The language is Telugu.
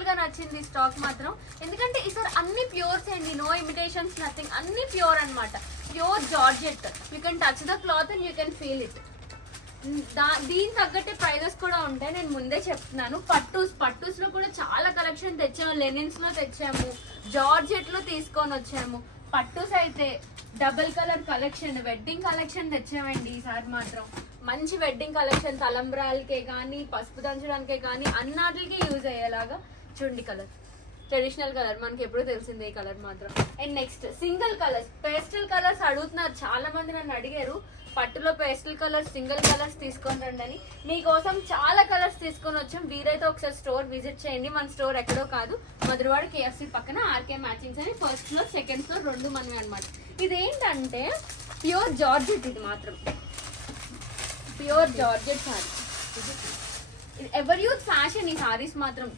ఫెనాలినల్ గా నచ్చింది స్టాక్ మాత్రం. ఎందుకంటే ఈసారి అన్ని ప్యూర్స్ అండి, నో ఇమిటేషన్స్, నథింగ్, అన్ని ప్యూర్ అనమాట. Pure georgette, you can touch the cloth and you can feel it. దీని తగ్గట్టే ప్రైజెస్ కూడా ఉంటాయి, నేను ముందే చెప్తున్నాను. పట్టూస్ లో కూడా చాలా కలెక్షన్ తెచ్చాము, లెనిన్స్ లో తెచ్చాము, జార్జెట్ లో తీసుకొని వచ్చాము. పట్టూస్ అయితే double colour collection, wedding collection తెచ్చామండి ఈసారి మాత్రం. మంచి వెడ్డింగ్ కలెక్షన్, తలంబ్రాలకే కానీ పసుపు దంచడానికే కానీ అన్నిటికి యూజ్ అయ్యేలాగా. చూడండి కలర్, ట్రెడిషనల్ కలర్, మనకి ఎప్పుడు తెలిసిందే ఈ కలర్ మాత్రం. And next single colours, pastel colours అడుగుతున్నారు చాలా మంది, నన్ను అడిగారు పట్టులో పేస్టల్ కలర్స్, సింగిల్ కలర్స్ తీసుకొని రండి అని. మీకోసం చాలా కలర్స్ తీసుకొని వచ్చాం. వీరైతే ఒకసారి స్టోర్ విజిట్ చేయండి. మన స్టోర్ ఎక్కడో కాదు, మధురవాడ KFC పక్కన ఆర్కే మ్యాచింగ్స్ అని ఫస్ట్ ఫ్లోర్ సెకండ్ ఫ్లోర్ రెండు మనమే అనమాట. ఇదేంటంటే ప్యూర్ జార్జెట్, ఇది మాత్రం pure georgette sorry. Ever youth fashion ఈ సారీస్ మాత్రం.